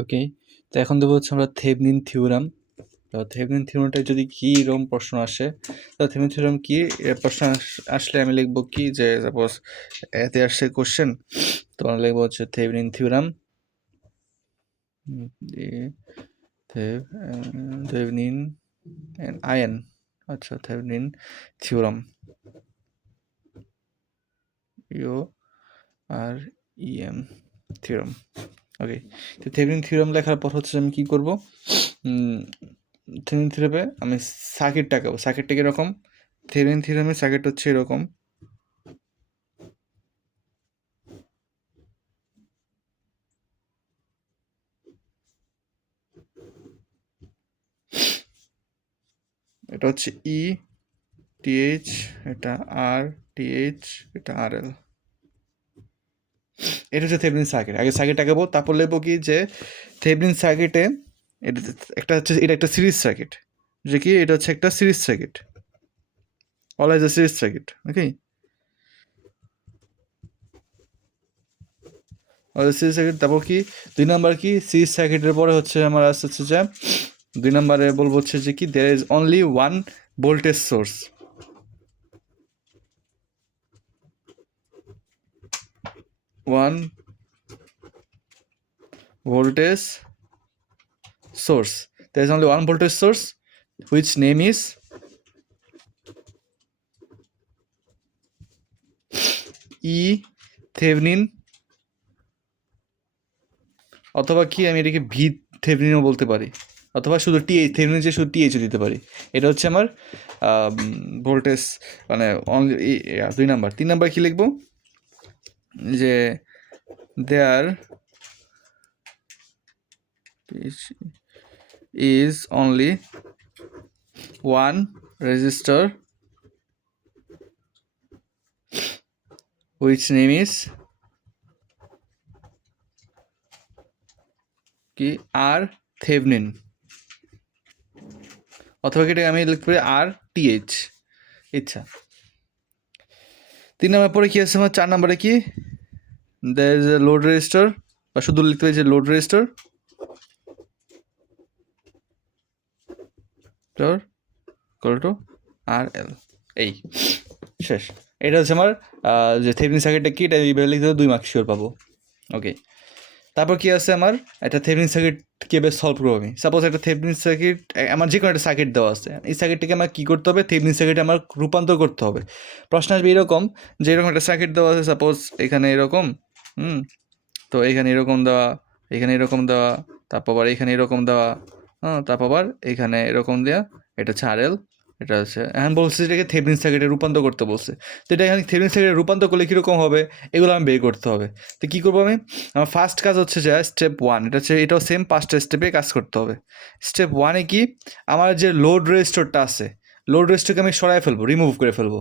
ওকে, তো এখন দেবো হচ্ছে আমরা থেভনিন থিওরাম। তো থেভনিন থিওরামটা যদি কী রকম প্রশ্ন আসে, তো থেভনিন থিওরাম কি প্রশ্ন আসলে আমি লিখবো কি, যে সাপোজ এতে আসছে কোশ্চেন, তো আমরা লিখবো হচ্ছে থেভনিন থিওরাম, থেভনিন আয়ন, আচ্ছা Thevenin theorem, you are EM theorem. Okay, তো থেভনিন থিওরাম লেখার পর হচ্ছে আমি কি করব, থেভনিন থিওরামে আমি সার্কিটটা আঁকাবো। সার্কিটটা কীরকম, থেভনিন থিওরামের সার্কিট হচ্ছে এরকম, এটা হচ্ছে ই টিএইচ, এটা আর টিএইচ, এটা আর এল, এটা হচ্ছে থেভনিন সার্কিট। আগে সার্কিট আঁকাবো, তারপর লিখবো কি যে থেভনিন সার্কিটে এটা একটা হচ্ছে, এটা একটা সিরিজ সার্কিট, যে কি এটা হচ্ছে একটা series circuit, always a series circuit. Okay, series circuit. তারপর কি 2 নাম্বার কি সিরিজ সার্কিটের পরে হচ্ছে আমার আসছে হচ্ছে যে 2 নাম্বারে বলবো হচ্ছে যে কি there is only one voltage source, one voltage source, there is only one voltage source which name is E Thevenin, অথবা কি আমি এটাকে ভি থেভনিনও বলতে পারি, অথবা শুধু টিএইচ থেভনিন, যে শুধু টিএইচও দিতে পারি। এটা হচ্ছে আমার ভোল্টেজ, মানে অনলি 2 নাম্বার। 3 নাম্বার কি লিখবো, যে দেয়ার is only one resistor which name is কি আর থেভনিন, অথবা কি আমি লিখতে পারি আর টিএইচ, ইচ্ছা। 3 নাম্বার পরে কি আছে আমার, 4 নাম্বারে কি there is a load resistor, বা শুধু লিখতে পারি যে লোড রেজিস্টর ইকুয়াল টু আর এল, এই শেষ। এটা হচ্ছে আমার যে থেভনিন সার্কিটটা কি, এটা এইভাবে লিখতে 2 মার্ক শিওর পাবো। ওকে, তারপর কি আছে আমার, একটা থেভনিন সার্কিট কীভাবে সলভ করবো আমি। সাপোজ একটা থেভনিন সার্কিট, আমার যে কোনো একটা সার্কিট দেওয়া আছে, এই সার্কিটটাকে আমার কী করতে হবে, থেভনিন সার্কিটে আমার রূপান্তর করতে হবে। প্রশ্ন আসবে এরকম, যে এরকম একটা সার্কিট দেওয়া আছে, সাপোজ এখানে এরকম, তো এখানে এরকম দেওয়া, এখানে এরকম দেওয়া, তারপর আবার এখানে এরকম দেওয়া, তারপর আবার এখানে এরকম দেওয়া, এটা হচ্ছে আর এল, এটা হচ্ছে, এখন বলছে এটাকে থেভনিন সার্কিটে রূপান্তর করতে বলছে। তো এটা এখানে থেভনিন সার্কিটে রূপান্তর করলে কীরকম হবে, এগুলো আমি বের করতে হবে। তো কী করবো আমি, আমার ফার্স্ট কাজ হচ্ছে যে স্টেপ 1, এটা হচ্ছে, এটাও সেম 5টা স্টেপে কাজ করতে হবে। স্টেপ 1-এ কি, আমার যে লোড রেজিস্টরটা আছে, লোড রেজিস্টরকে আমি সরাই ফেলবো, রিমুভ করে ফেলবো।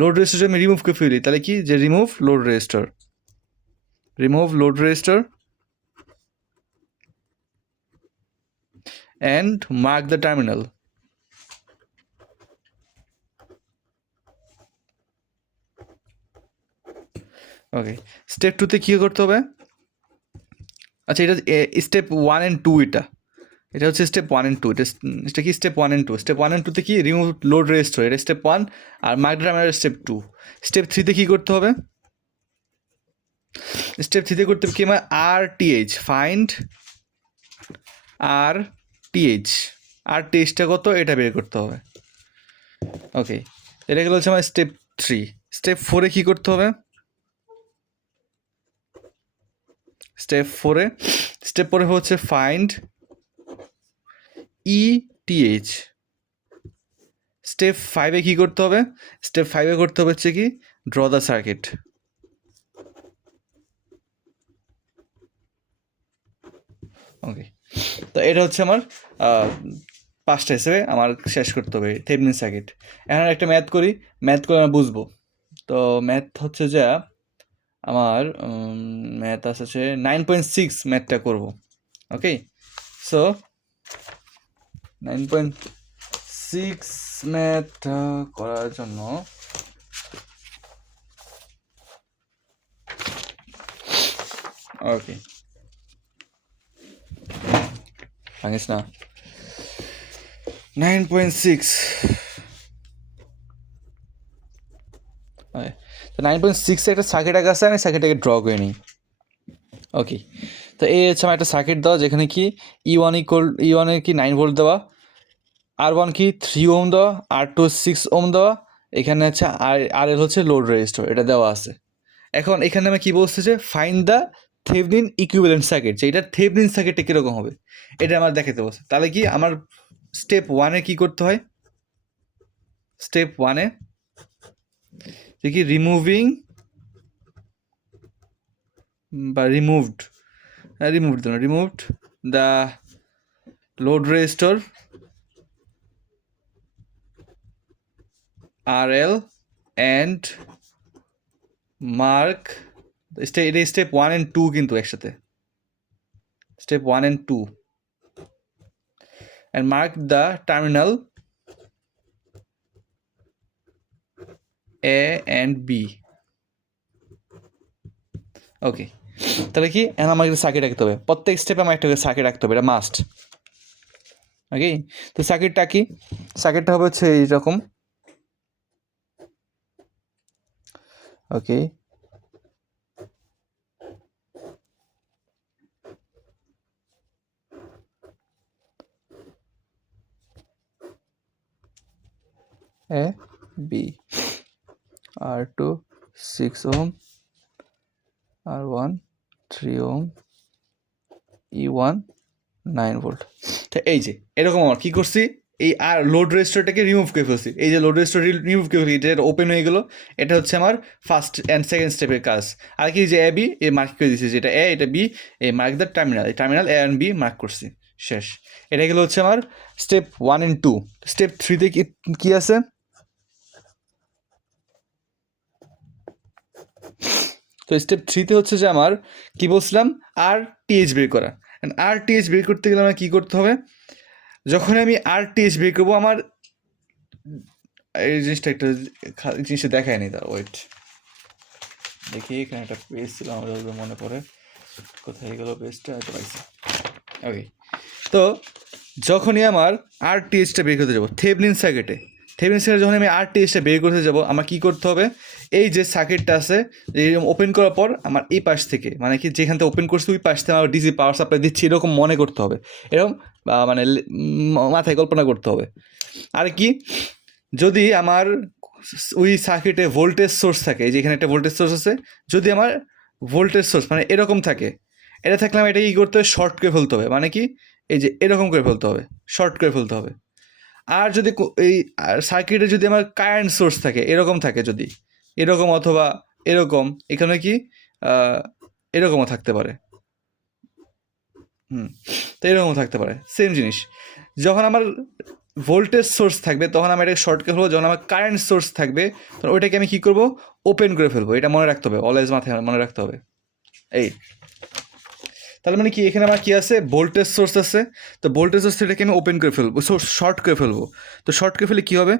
লোড রেজিস্টর আমি রিমুভ করে ফেলি, তাহলে কি, যে remove load resistor, remove load resistor and mark the terminal. Okay, step 2-তে কী করতে হবে, আচ্ছা এটা স্টেপ 1 and 2, এটা হচ্ছে স্টেপ 1 and 2, এটা কি স্টেপ 1 and 2, স্টেপ 1 and 2-তে কি রিমুভ লোড রেজিস্টর, এটা স্টেপ 1, আর mark the terminal step 2। Step 3-তে কী করতে হবে, স্টেপ 3-তে করতে হবে কি, আমার R TH, find R TH, R টিএইচটা কত এটা বের করতে হবে। ওকে, এটা গেলো হচ্ছে আমার স্টেপ 3। স্টেপ 4-এ কী করতে হবে, স্টেপ 4-এ হচ্ছে ফাইন্ড ইটিএইচ। স্টেপ 5-এ কী করতে হবে, স্টেপ 5-এ করতে হবে হচ্ছে কি ড্র দ্য সার্কিট। ওকে, তো এটা হচ্ছে আমার 5টা হিসেবে আমার শেষ করতে হবে থেভনিন সার্কিট। এখন একটা ম্যাথ করি, ম্যাথ করে আমরা বুঝবো। তো ম্যাথ হচ্ছে যে আমার ম্যাথ আছে 9.6 ম্যাথটা করব। ওকে, সো 9.6 ম্যাথটা করার জন্য ওকে, ভাঙিস না। 9.6 তো 9.6 একটা সার্কিট আগে আছে, আমি সার্কিটটাকে ড্র করে নিই। ওকে, তো এই হচ্ছে আমার একটা সার্কিট দেওয়া, যেখানে কি E1 কি 9 ভোল্ট দেওয়া, R1 কি 3 ওম দেওয়া, R2 6 ওম দেওয়া, এখানে হচ্ছে RL হচ্ছে লোড রেজিস্টর, এটা দেওয়া আছে। এখন এখানে আমি কি বলছি যে find the Thevenin equivalent circuit, যে এটা থেভনিন সার্কিটটা কীরকম হবে এটা আমার দেখাতে বলছে। তাহলে কি আমার স্টেপ 1-এ কী করতে হয়? স্টেপ 1-এ যে কি রিমুভিং বা removed the load resistor RL and mark, এটা স্টেপ 1 and 2 কিন্তু একসাথে, step 1 and 2, and mark the terminal A and B. ওকে, তাহলে কি এখন আমাকে একটা সার্কিট রাখতে হবে, প্রত্যেক স্টেপে আমার একটা সার্কিট রাখতে হবে, এটা মাস্ট। ওকে, তো সার্কিটটা কি? সার্কিটটা হবে হচ্ছে এইরকম। ওকে, A B, R2 6 ohm, R1 3 ohm, E1 9 volt. তো এই যে এরকম আমার কী করছি, এই আর লোড রেজিস্টারটাকে রিমুভ করে ফেলছি। এই যে লোড রেজিস্টার রিমুভ করে ফেলছি, এটা ওপেন হয়ে গেলো, এটা হচ্ছে আমার ফার্স্ট অ্যান্ড সেকেন্ড স্টেপের কাজ। আর কি যে এ বি এ মার্ক করে দিয়েছি, যেটা এ এটা বি, এই মার্ক দ্য টার্মিনাল, এই terminal A and B mark করছি, শেষ। এটা গেলো হচ্ছে আমার স্টেপ 1 and 2। স্টেপ 3-তে কি আছে? তো স্টেপ 3-তে হচ্ছে যে আমার কি বলছিলাম, RTH বের করা। RTH বের করতে গেলে আমার কী করতে হবে? যখন আমি RTH বের করবো, আমার এই জিনিসটা একটা জিনিসটা দেখায়নি, তার ওয়েট দেখি, এখানে একটা পেজ ছিল আমার যতদূর মনে পড়ে, কোথায় গেল পেজটা, এটা পাইছি। ওকে, তো যখনই আমার RTHটা বের করতে যাবো থেভনিন সার্কিটে, যখন আমি RTHটা বের করতে যাব, আমার কী করতে হবে? এই যে সার্কিটটা আছে, এরকম ওপেন করার পর আমার এই পাশ থেকে, মানে কি যেখান থেকে ওপেন করছি ওই পাশ থেকে আমার ডিসি পাওয়ার সাপ্লাই দিচ্ছি, এরকম মনে করতে হবে, এরকম মানে মাথায় কল্পনা করতে হবে। আর কি, যদি আমার ওই সার্কিটে ভোল্টেজ সোর্স থাকে, যেখানে একটা ভোল্টেজ সোর্স আছে, যদি আমার ভোল্টেজ সোর্স মানে এরকম থাকে, এটা থাকলে আমার এটা কী করতে হবে? শর্ট করে ফেলতে হবে। মানে কি, এই যে এরকম করে ফেলতে হবে, শর্ট করে ফেলতে হবে। আর যদি এই সার্কিটে যদি আমার কারেন্ট সোর্স থাকে, এরকম থাকে, যদি এরকম অথবা এরকম, এখানে কি এরকমও থাকতে পারে, তো এরকমও থাকতে পারে, সেম জিনিস। যখন আমার ভোল্টেজ সোর্স থাকবে তখন আমি এটাকে শর্ট করে ফেলবো, যখন আমার কারেন্ট সোর্স থাকবে তখন ওইটাকে আমি কী করবো? ওপেন করে ফেলবো। এটা মনে রাখতে হবে, অলওয়েজ মাথায় মনে রাখতে হবে। এই তাহলে মানে কি, এখানে আমার কি আছে? ভোল্টেজ সোর্স আছে, তো ভোল্টেজ সোর্স এটাকে আমি ওপেন করে ফেলবো, শর্ট করে ফেলবো। তো শর্ট করে ফেলে কী হবে?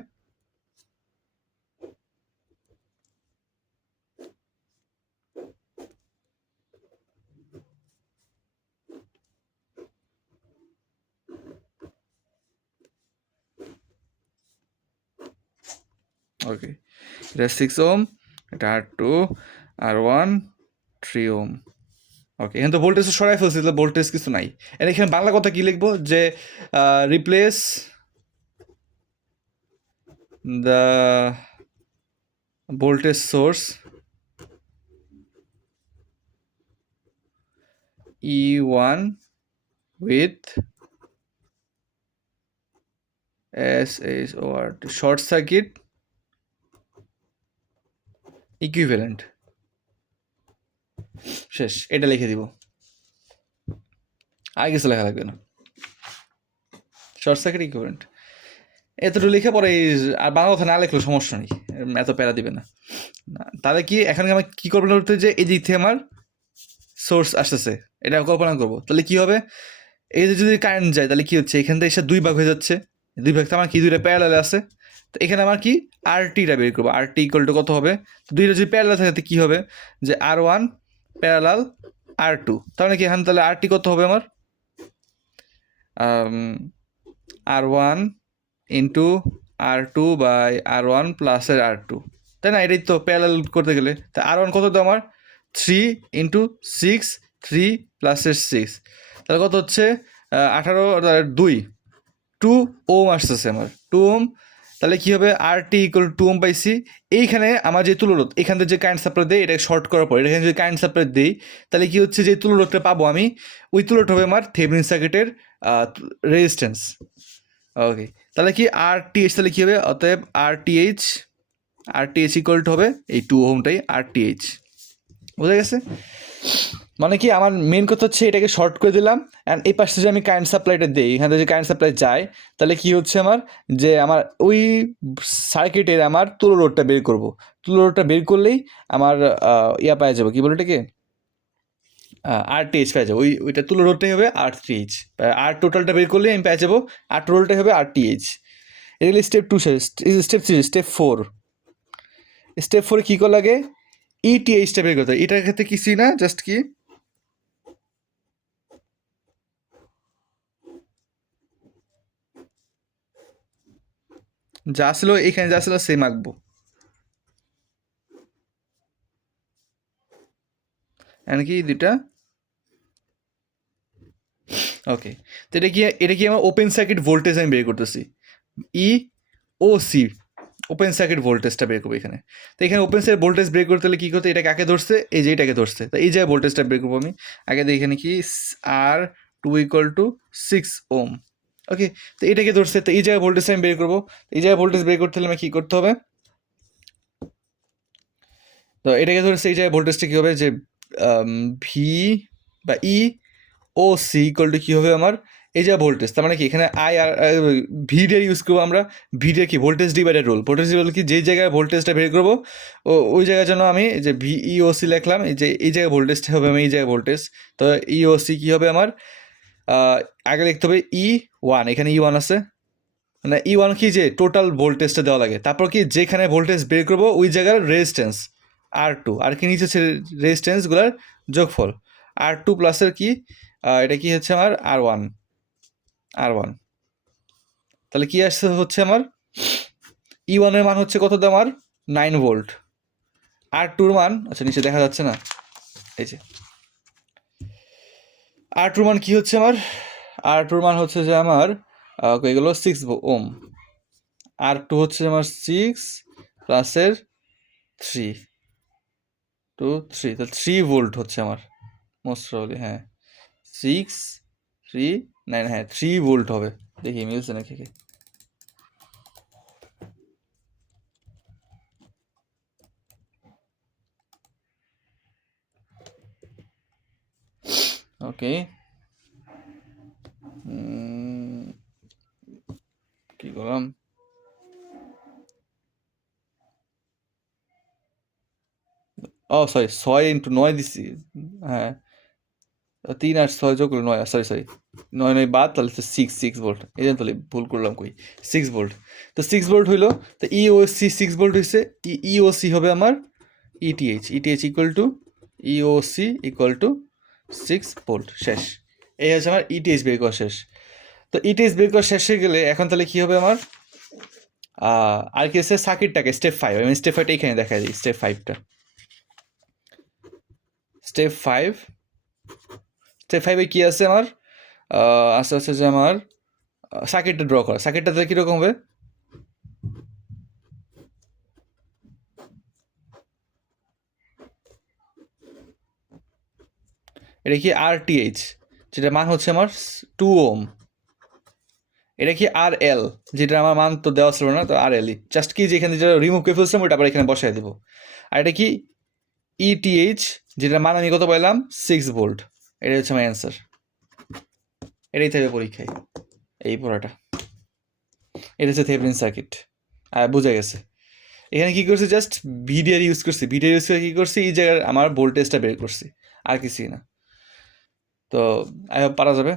ওকে, এটা 6 ওম, এটা R2, R1 3 ওম। ওকে, এখানে তো ভোল্টেজ সরাই ফেলছি, তাহলে ভোল্টেজ কিছু নাই। আর এখানে বাংলা কথা কি লিখবো? যে replace the voltage source E1 with SHORT, short circuit equivalent, শেষ। এটা লিখে দিব, আর কিছু লেখা লাগবে না। শর্ট সার্কিট ইকুইভ্যালেন্ট এতটুকু লিখে পরে, আর বাংলা কথা না লিখলেও সমস্যা নেই, এত প্যারা দিবে না। তাহলে কি এখন আমার কী কল্পনা করতে, যে এই দিক থেকে আমার সোর্স আসতেছে, এটা কল্পনা করবো। তাহলে কি হবে? এই যে যদি কারেন্ট যায়, তাহলে কি হচ্ছে? এখান থেকে এসে দুই ভাগ হয়ে যাচ্ছে, দুই ভাগ তো আমার কি দুইটা প্যারালাল আছে, তো এখানে আমার কি RTটা বের করবো। RT ইকুয়াল টু কত হবে? দুইটা যদি প্যারালাল থাকে তাহলে কী হবে? যে R1 প্যারালাল R2, তাহলে কি এখানে তাহলে RT কত হবে আমার? R1 into R2 by R1 প্লাসের R2, তাই না? এটাই তো প্যারালাল করতে গেলে। তা R1 কত তো আমার 3 ইন্টু 6, 3 প্লাসের 6, তাহলে কত হচ্ছে 18 আর 2 2 ওম আসতেছে আমার 2 ওম। তাহলে কী হবে, RT ইকুয়াল 2 ওম পাইছি। এইখানে আমার যে তুলরোধ, এখান থেকে যে কারেন্ট সাপ্লাই দেয় এটাকে শর্ট করার পর এখানে যদি কারেন্ট সাপ্লাই দিই, তাহলে কী হচ্ছে, যে তুলরোধটা পাবো আমি, ওই তুলরোধ হবে আমার থেভেনিন সার্কিটের রেজিস্ট্যান্স। ওকে, তাহলে কি RTH, তাহলে কী হবে, অতএব RTH ইকুয়াল টু হবে এই 2 ওমটাই RTH। বুঝা গেছে? মানে কি আমার মেন কথা হচ্ছে এটাকে শর্ট করে দিলাম, অ্যান্ড এই পাশে যদি আমি কারেন্ট সাপ্লাইটা দিই, এখান থেকে যদি কারেন্ট সাপ্লাই যায়, তাহলে কি হচ্ছে আমার, যে আমার ওই সার্কিটের আমার তুলরোধটা বের করব। তুলরোধটা বের করলেই আমার ইয়া পাওয়া যাবে, কী বলে এটাকে, RTH পেয়ে যাবো। ওইটা তুলরোধটাই হবে R3H। আর টোটালটা বের করলেই আমি পেয়ে যাবো আর টোটালটাই হবে RTH। এগুলি স্টেপ 2 শেষ। Step 3, step 4। স্টেপ 4 কী করে লাগে, ETHটা বের করতে হয়। এটার ক্ষেত্রে কিছুই না, জাস্ট কি যা ছিল এখানে যা ছিল সেম আঁকবো। এমনকি দুইটা, ওকে। তো এটা কি আমার ওপেন সার্কিট ভোল্টেজ আমি বের করতেছি, EOC, ওপেন সার্কিট ভোল্টেজটা বের করবো এখানে। তো এখানে ওপেন সার্কিট ভোল্টেজ বের করতে হলে কী করতে, এটা কাকে ধরছে, এই যে এটাকে ধরছে, তো এই জায়গায় ভোল্টেজটা বের করবো আমি। আগে দিই এখানে কি R2 ইকুয়াল টু 6 ওম। ওকে, তো এটাকে ধরছে, তো এই জায়গায় ভোল্টেজ আমি বের করবো। এই জায়গায় ভোল্টেজ বের করতে হলে আমি কী করতে হবে, তো এটাকে ধরছে, এই জায়গায় ভোল্টেজটা কী হবে, যে ভি বা EOC ইকুয়াল টু কী হবে আমার, এই যে ভোল্টেজ, তার মানে কি এখানে আই আর ভিডিয়ার ইউজ করবো আমরা। ভিডিয়ার কি voltage divider role, voltage divider কি যেই জায়গায় ভোল্টেজটা বের করবো ওই জায়গার জন্য আমি যে VEOC লিখলাম, এই যে এই জায়গায় ভোল্টেজটা হবে আমি এই জায়গায় ভোল্টেজ। তো EOC কী হবে আমার, আগে লিখতে হবে E1, এখানে E1 আছে, মানে E1 কি, যে টোটাল ভোল্টেজটা দেওয়া লাগে, তারপর কি যেখানে ভোল্টেজ বের করবো ওই জায়গার রেজিস্ট্যান্স R2, আর কি নিচে হচ্ছে রেজিস্ট্যান্সগুলোর যোগফল R2 প্লাসের কি, এটা কি হচ্ছে আমার R1। তাহলে কি আসছে হচ্ছে আমার, E1 এর মান হচ্ছে কত দাম, আমার 9 ভোল্ট। R2 এর মান, আচ্ছা নিচে দেখা যাচ্ছে না, এই যে R2 এর মান কি হচ্ছে আমার, R2 এর মান হচ্ছে যে আমার এগুলো 6 ওম। R2 হচ্ছে আমার 6 প্লাসের 3 2 3, তাহলে 3 ভোল্ট হচ্ছে আমার মোস্ট প্রবাবলি, হ্যাঁ 6 3 9, হ্যাঁ 3 ভোল্ট হবে। দেখি মিলছে নাকি, ওকে। কি করলাম, ও সরি 6 ইন্টু 9 দিছি, হ্যাঁ 3 আর 6 যোগ করলে 9, সরি 9 বাদ, তাহলে তো 6 ভোল্ট, এই জন্য তাহলে ভুল করলাম, কই 6 ভোল্ট। তো 6 ভোল্ট হইলো, তো EOC 6 ভোল্ট হয়েছে, EOC হবে আমার ETH equal to EOC equal to 6 volt, শেষ। এই হচ্ছে আমার ETH বের করা শেষ। তো ETH বের করা শেষ হয়ে গেলে এখন তাহলে কী হবে আমার, আর কি আছে সার্কিটটাকে স্টেপ 5, আমি স্টেপ 5টা এখানে দেখা দিই, স্টেপ 5টা, স্টেপ 5-এ কী আছে আমার, আস্তে আস্তে যে আমার সার্কিটটা ড্র করা, সার্কিটটাতে কীরকম হবে, এটা কি RTH, যেটা মান হচ্ছে আমার 2 ওম। এটা কি RL, যেটা আমার মান তো দেওয়া ছিল না, তো RLই জাস্ট কি যেখানে যেটা রিমুভ করে ফেলছিলাম ওইটা আবার এখানে বসাই দেবো। আর এটা কি ETH, যেটার মান আমি কত পাইলাম 6 ভোল্ট। এটাই হচ্ছে আমার অ্যান্সার, এটাই থাকবে পরীক্ষায়, এই পড়াটা। এটা হচ্ছে থেভেনিন সার্কিট, আর বোঝা গেছে। এখানে কী করছি, জাস্ট ভিডিআর ইউজ করছি, ভিডিআর ইউজ করে কী করছি, এই জায়গায় আমার ভোল্টেজটা বের করছি, আর কিছুই না। তো আই হোপ পারা যাবে।